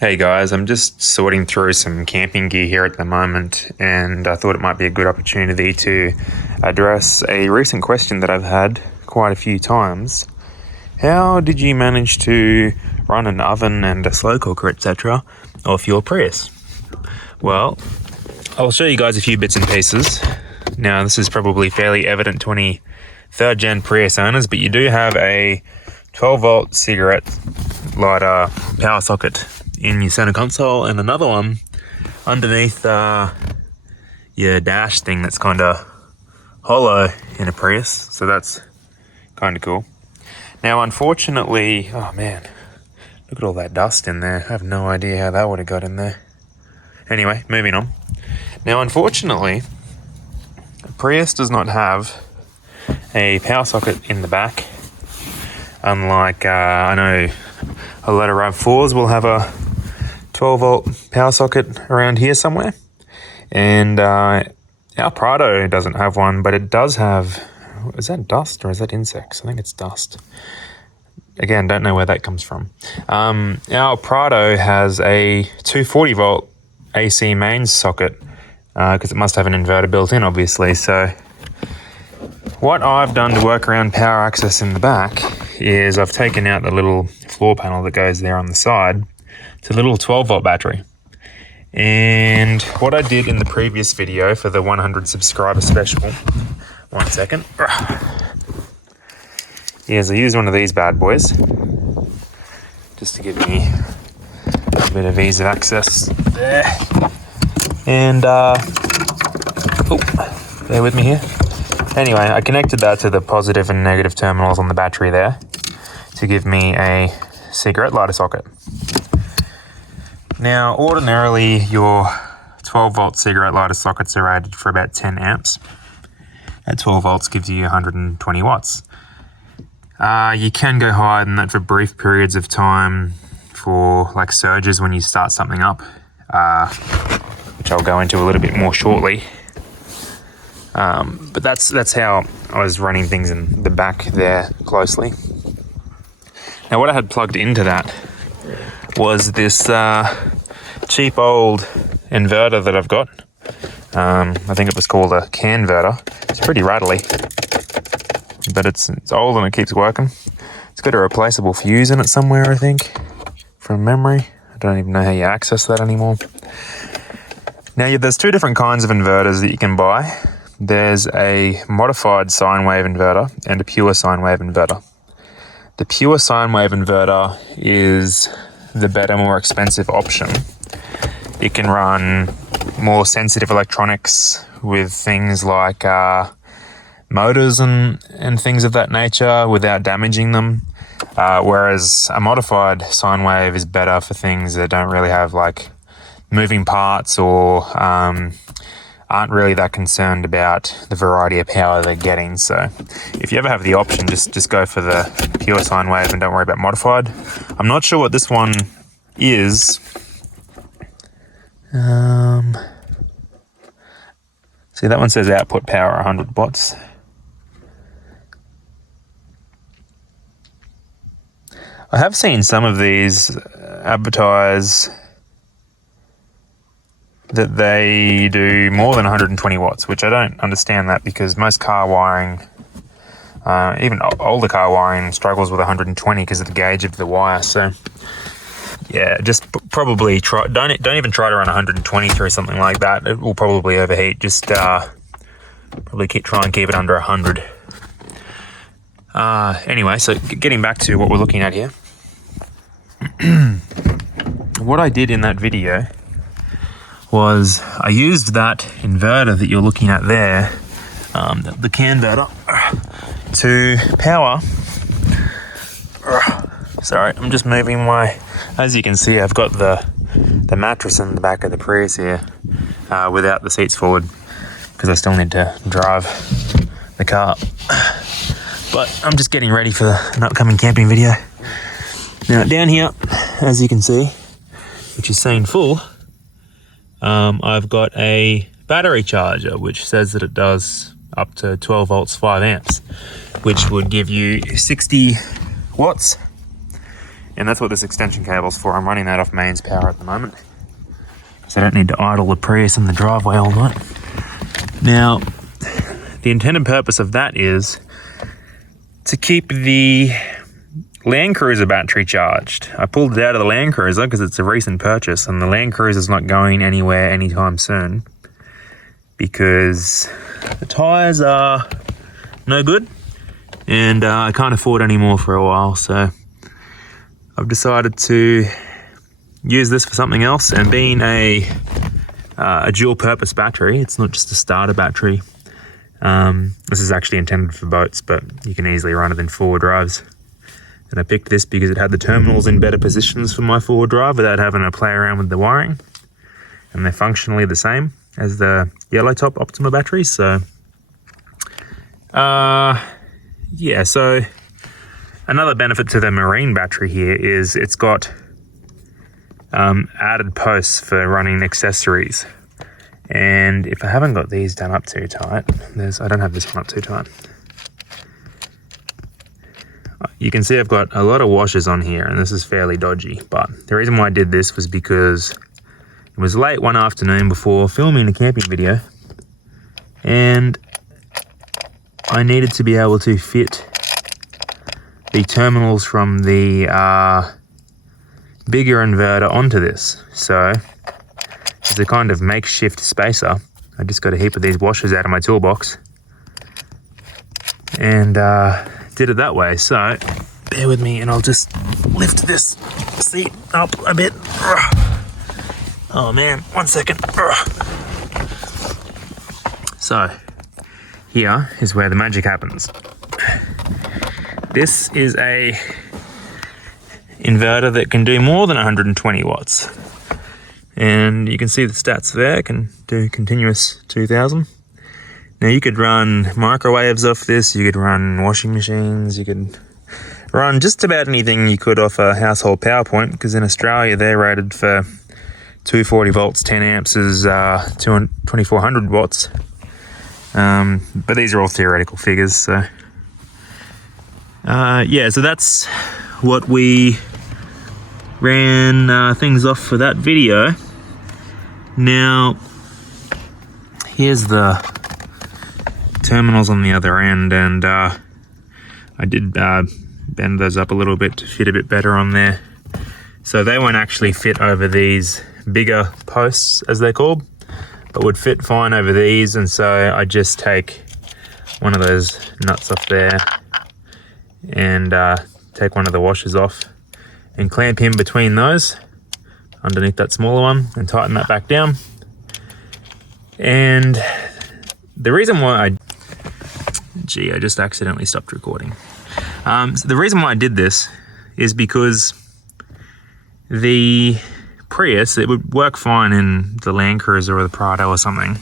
Hey guys, I'm just sorting through some camping gear here at the moment, and I thought it might be a good opportunity to address a recent question that I've had quite a few times. How did you manage to run an oven and a slow cooker, etc. off your Prius? Well, I'll show you guys a few bits and pieces. Now, this is probably fairly evident to any third gen Prius owners, but you do have a 12 volt cigarette lighter power socket in your center console, and another one underneath your dash thing that's kind of hollow in a Prius, so that's kind of cool. Now, unfortunately, oh man, look at all that dust in there. I have no idea how that would have got in there. Anyway, moving on. Now, unfortunately, Prius does not have a power socket in the back, unlike I know a lot of RAV4s will have a 12 volt power socket around here somewhere, and our Prado doesn't have one, but it does have, is that dust or is that insects? I think it's dust. Again, don't know where that comes from. Our Prado has a 240 volt AC mains socket because it must have an inverter built in, obviously. So what I've done to work around power access in the back is I've taken out the little floor panel that goes there on the side. It's a little 12 volt battery. And what I did in the previous video for the 100 subscriber special, one second, is I used one of these bad boys just to give me a bit of ease of access there. And, bear with me here. Anyway, I connected that to the positive and negative terminals on the battery there to give me a cigarette lighter socket. Now, ordinarily, your 12 volt cigarette lighter sockets are rated for about 10 amps. At 12 volts gives you 120 watts. You can go higher than that for brief periods of time for like surges when you start something up, which I'll go into a little bit more shortly. But that's how I was running things in the back there closely. Now, what I had plugged into that was this cheap old inverter that I've got. I think it was called a Canverter. It's pretty rattly, but it's old and it keeps working. It's got a replaceable fuse in it somewhere, I think, from memory. I don't even know how you access that anymore. Now, there's two different kinds of inverters that you can buy. There's a modified sine wave inverter and a pure sine wave inverter. The pure sine wave inverter is the better, more expensive option. It can run more sensitive electronics with things like motors and things of that nature without damaging them, whereas a modified sine wave is better for things that don't really have like moving parts or aren't really that concerned about the variety of power they're getting. So if you ever have the option, just go for the pure sine wave and don't worry about modified. I'm not sure what this one is. See, that one says output power 100 watts. I have seen some of these advertise that they do more than 120 watts, which I don't understand that, because most car wiring, even older car wiring, struggles with 120 because of the gauge of the wire. So yeah, just probably don't even try to run 120 through something like that. It will probably overheat. Just probably try and keep it under 100. Anyway, so getting back to what we're looking at here. What I did in that video was I used that inverter that you're looking at there, the Canverter, to power. Sorry, I'm just moving as you can see, I've got the mattress in the back of the Prius here without the seats forward because I still need to drive the car. But I'm just getting ready for an upcoming camping video. Now, down here, as you can see, which is saying full, I've got a battery charger which says that it does up to 12 volts 5 amps, which would give you 60 watts And that's what this extension cable's for. I'm running that off mains power at the moment, so I don't need to idle the Prius in the driveway all night. Now, the intended purpose of that is to keep the Land Cruiser battery charged. I pulled it out of the Land Cruiser because it's a recent purchase, and the Land Cruiser's not going anywhere anytime soon because the tyres are no good, and I can't afford any more for a while, so I've decided to use this for something else. And being a dual purpose battery, it's not just a starter battery. This is actually intended for boats, but you can easily run it in four-wheel drives. And I picked this because it had the terminals in better positions for my four-wheel drive without having to play around with the wiring. And they're functionally the same as the yellow top Optima batteries. So, yeah, so another benefit to the marine battery here is it's got added posts for running accessories. And if I haven't got these done up too tight, I don't have this one up too tight. You can see I've got a lot of washers on here, and this is fairly dodgy. But the reason why I did this was because it was late one afternoon before filming a camping video, and I needed to be able to fit the terminals from the bigger inverter onto this. So as a kind of makeshift spacer, I just got a heap of these washers out of my toolbox and did it that way. So bear with me and I'll just lift this seat up a bit. Oh man, 1 second. So here is where the magic happens. This is a inverter that can do more than 120 watts. And you can see the stats there, it can do continuous 2000. Now you could run microwaves off this, you could run washing machines, you could run just about anything you could off a household power point, because in Australia they're rated for 240 volts, 10 amps is 2400 watts. But these are all theoretical figures, so yeah, so that's what we ran things off for that video. Now here's the terminals on the other end, and I did bend those up a little bit to fit a bit better on there, so they won't actually fit over these bigger posts as they're called, but would fit fine over these. And so I just take one of those nuts off there and take one of the washers off and clamp in between those underneath that smaller one and tighten that back down. And the reason why I just accidentally stopped recording. So the reason why I did this is because the Prius, it would work fine in the Land Cruiser or the Prado or something,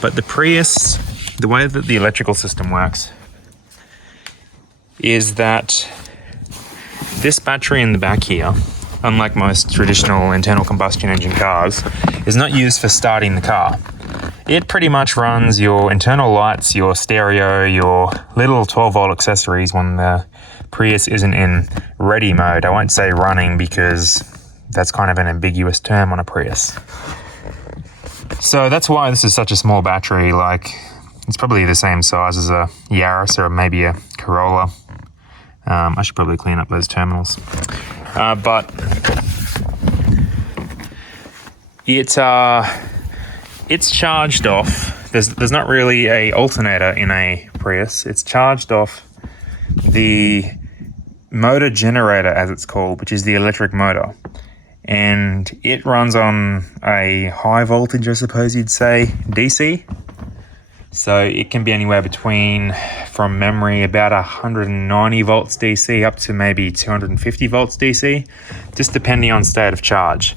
but the Prius, the way that the electrical system works is that this battery in the back here, unlike most traditional internal combustion engine cars, is not used for starting the car. It pretty much runs your internal lights, your stereo, your little 12-volt accessories when the Prius isn't in ready mode. I won't say running because that's kind of an ambiguous term on a Prius. So that's why this is such a small battery. Like, it's probably the same size as a Yaris or maybe a Corolla. I should probably clean up those terminals. But it's charged off. There's not really a alternator in a Prius. It's charged off the motor generator, as it's called, which is the electric motor. And it runs on a high voltage, I suppose you'd say, DC. So it can be anywhere between, from memory, about 190 volts DC up to maybe 250 volts DC, just depending on state of charge.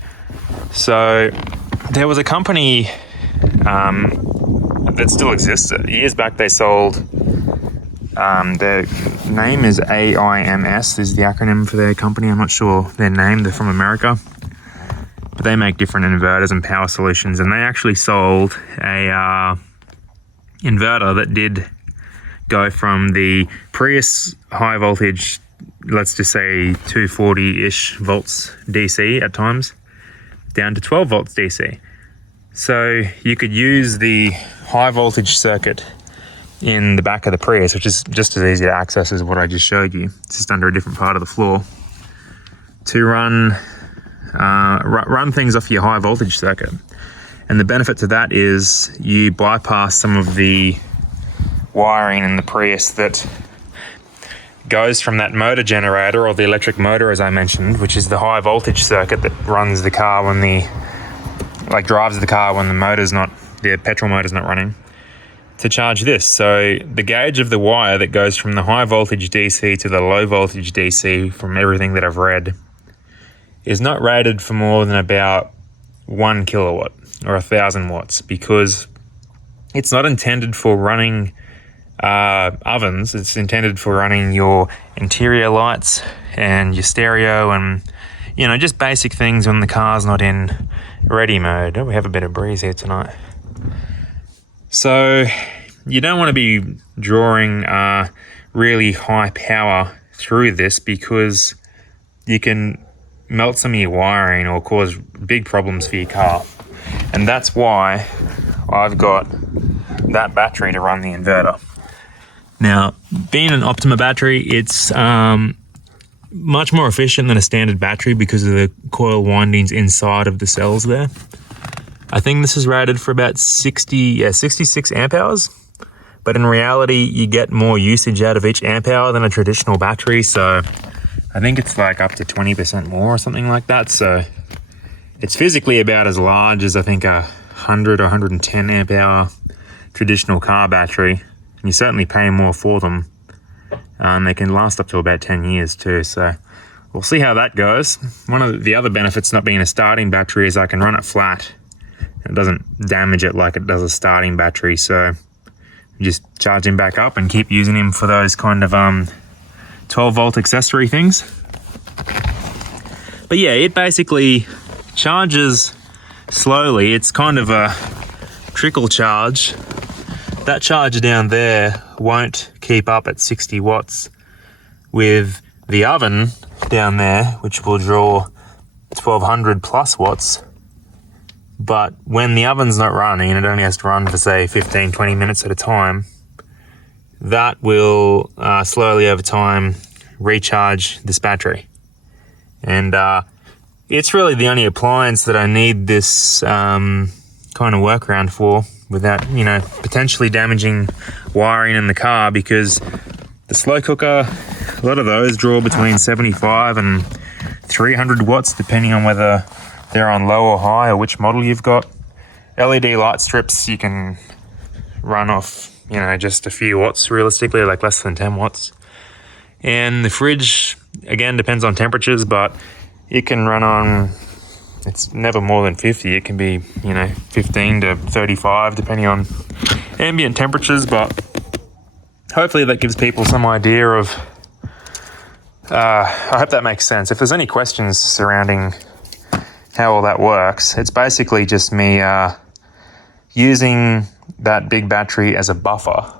So there was a company that still exists. Years back they sold, their name is AIMS, is the acronym for their company. I'm not sure their name, they're from America. But they make different inverters and power solutions, and they actually sold a inverter that did go from the Prius high voltage let's just say 240-ish volts DC at times, down to 12 volts DC. So you could use the high voltage circuit in the back of the Prius, which is just as easy to access as what I just showed you. It's just under a different part of the floor, to run things off your high voltage circuit. And the benefit to that is you bypass some of the wiring in the Prius that goes from that motor generator, or the electric motor as I mentioned, which is the high voltage circuit that runs the car when drives the car when the petrol motor's not running, to charge this. So the gauge of the wire that goes from the high voltage DC to the low voltage DC, from everything that I've read, is not rated for more than about 1 kilowatt or 1,000 watts, because it's not intended for running ovens. It's intended for running your interior lights and your stereo and, just basic things when the car's not in ready mode. Oh, we have a bit of breeze here tonight. So you don't want to be drawing really high power through this, because you can melt some of your wiring or cause big problems for your car. And that's why I've got that battery to run the inverter. Now, being an Optima battery, it's much more efficient than a standard battery because of the coil windings inside of the cells there. I think this is rated for about 66 amp hours, but in reality, you get more usage out of each amp hour than a traditional battery, so I think it's like up to 20% more or something like that. So it's physically about as large as I think a 100 or 110 amp hour traditional car battery. And you certainly pay more for them. They can last up to about 10 years too. So we'll see how that goes. One of the other benefits not being a starting battery is I can run it flat. It doesn't damage it like it does a starting battery. So just charge him back up and keep using him for those kind of 12 volt accessory things. But yeah, it basically charges slowly. It's kind of a trickle charge. That charger down there won't keep up at 60 watts with the oven down there, which will draw 1200 plus watts. But when the oven's not running and it only has to run for say 15-20 minutes at a time, that will slowly over time recharge this battery. And it's really the only appliance that I need this kind of workaround for, without potentially damaging wiring in the car, because the slow cooker, a lot of those draw between 75 and 300 watts depending on whether they're on low or high or which model you've got. LED light strips you can run off just a few watts realistically, like less than 10 watts. And the fridge, again, depends on temperatures, but it can run on, it's never more than 50. It can be, 15 to 35 depending on ambient temperatures, but hopefully that gives people some idea of, I hope that makes sense. If there's any questions surrounding how all that works, it's basically just me using that big battery as a buffer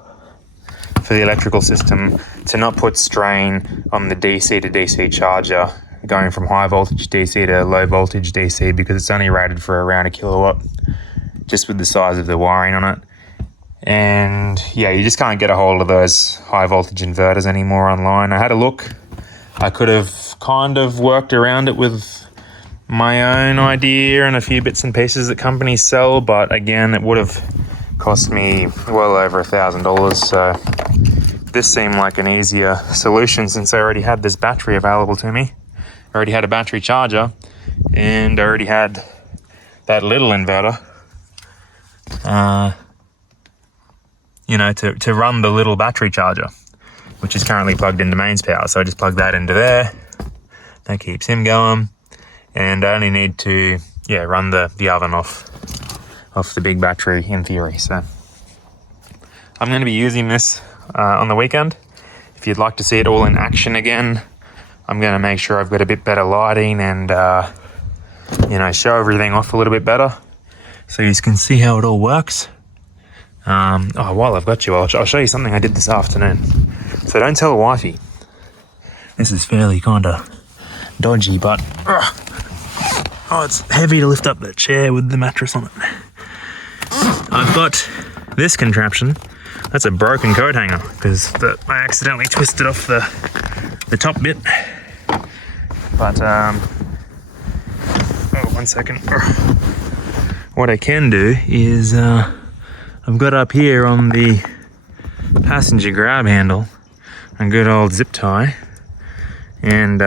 for the electrical system to not put strain on the DC to DC charger going from high voltage DC to low voltage DC, because it's only rated for around 1 kilowatt just with the size of the wiring on it. And yeah, you just can't get a hold of those high voltage inverters anymore online. I had a look. I could have kind of worked around it with my own idea and a few bits and pieces that companies sell, but again, it would have cost me well over $1,000. So this seemed like an easier solution since I already had this battery available to me. I already had a battery charger and I already had that little inverter, to run the little battery charger, which is currently plugged into mains power. So I just plug that into there. That keeps him going. And I only need to, run the oven off the big battery in theory. So I'm going to be using this on the weekend. If you'd like to see it all in action again, I'm going to make sure I've got a bit better lighting and, show everything off a little bit better so you can see how it all works. While I've got you, I'll show you something I did this afternoon. So don't tell wifey. This is fairly kind of dodgy, but oh, it's heavy to lift up that chair with the mattress on it. I've got this contraption. That's a broken coat hanger because I accidentally twisted off the top bit. But oh, 1 second. What I can do is I've got up here on the passenger grab handle a good old zip tie and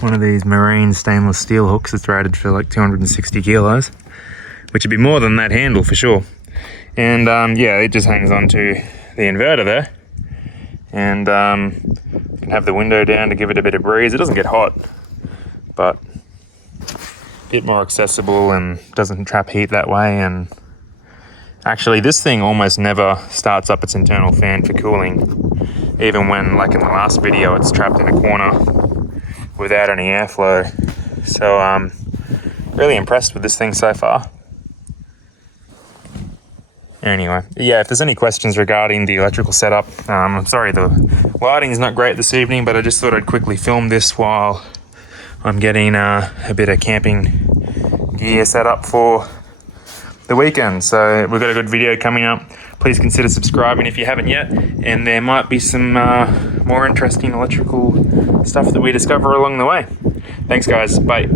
one of these marine stainless steel hooks that's rated for like 260 kilos, which would be more than that handle for sure. And yeah, it just hangs onto the inverter there, and you can have the window down to give it a bit of breeze. It doesn't get hot, but a bit more accessible and doesn't trap heat that way. And actually this thing almost never starts up its internal fan for cooling, even when, like in the last video, it's trapped in a corner without any airflow. So really impressed with this thing so far. Anyway, yeah, if there's any questions regarding the electrical setup, I'm sorry the lighting is not great this evening, but I just thought I'd quickly film this while I'm getting a bit of camping gear set up for the weekend. So we've got a good video coming up. Please consider subscribing if you haven't yet, and there might be some more interesting electrical stuff that we discover along the way. Thanks guys, bye.